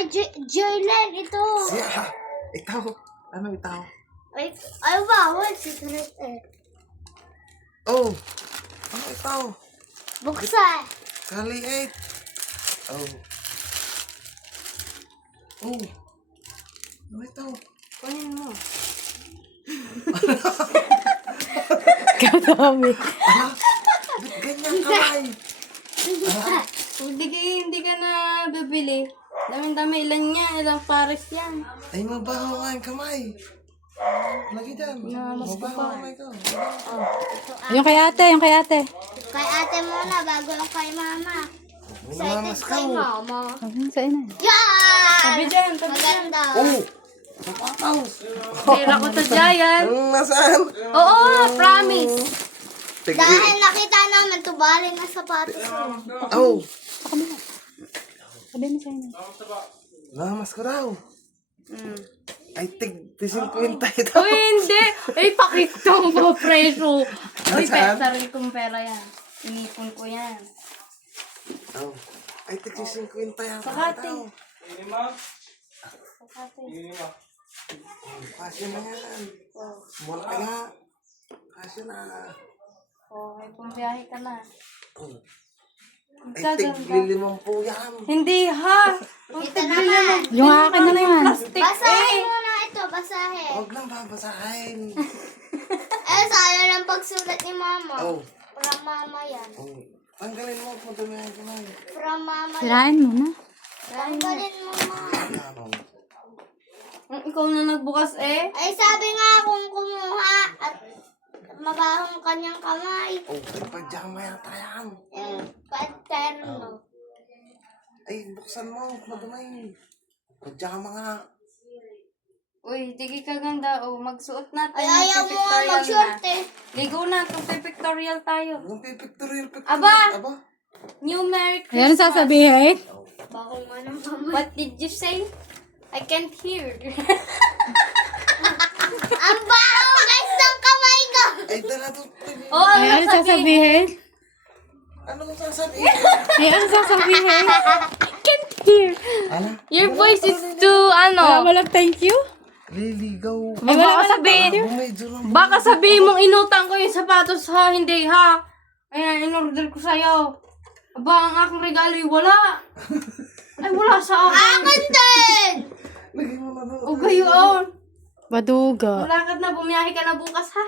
Kay Jalen, ito. Siya. Ikaw. Ano ikaw? Ay, bawal. Secret eh. Oh. Ano ikaw? Buksan. Kaliit. Oh. Oh. Ano ito? Kunin mo. Kadami. Ba't ganyan kamay? Hindi ka na bibili. Dami-dami, ilan yan, ilang pares yan. Ay, mabaho nga yung kamay. Lagi dyan. Mabaho nga ikaw. Yung kay ate, yung kay ate. Kay ate muna, bago yung kay mama. Namamas ka Kay mo. mama. Sabi sa ina. Yan! Tabi dyan, tabi dyan. Maganda. Oh. Papataw. Tira ko to Giant. Nasaan? Oo, promise. Dahil nakita naman tubalin na sapatos eh. Oh. Sabi mo sa ina. Namamas ko daw. Ay, tig-50 ito. Uy, hindi. Ay, pakita mo pa preso. Uy, Nasaan? sarili kong pera yan. Inipon ko yan. Oh. Ay, tig-50 yan. Sakate. Kasya na yan. Malaki nga. Kasya na. Okay, pumbiyahe ka na. Ay, tig-50 yan. Hindi ha. Ito naman. Yung akin na naman. Plastic Basahin mo na ito, basahin. Huwag lang babasahin. Eh, sayang lang pagsulat ni mama. Oh. From mama yan. Oh. Tanggalin mo. Madamihan ko lang. From mama yan. Sirain mo na. Tanggalin mo, ma. Ano? Ikaw na nagbukas eh. Ay, sabi nga kung kumuha at mabahong kanyang kamay. Oh, pagpajama yata yan. Paterno. Ay, buksan mo. Madamay. Pajama nga. Uy, digi ka ganda. O, magsuot natin. Ay, ayaw mo nga Magpipictorial mag-short na. eh. Ligo na, pictorial tayo. Yung pipictorial. Aba! Aba? New Merry Ayan Christmas. sasabihin. Bakong nga ng kamay. What did you say? I can't hear. Ang baho guys ng kamay ko. Ay, dala to. Oh, ano Ayan sasabihin? sasabihin. Ano mo sasabihin? Ayan sasabihin. Can't hear. Ano? Your voice is too, ano? Walang thank you. Liligaw. Ay, baka sabihin, Bumedyo lang. baka sabihin mong inutang ko yung sapatos ha, hindi ha. Ayan, in-order ko sa'yo. Aba, ang aking regalo ay wala. Ay, wala sa akin. Akin din. Lagay mo na doon. O gayon. Baduga. Wala ka na, bumiyahe ka na bukas ha.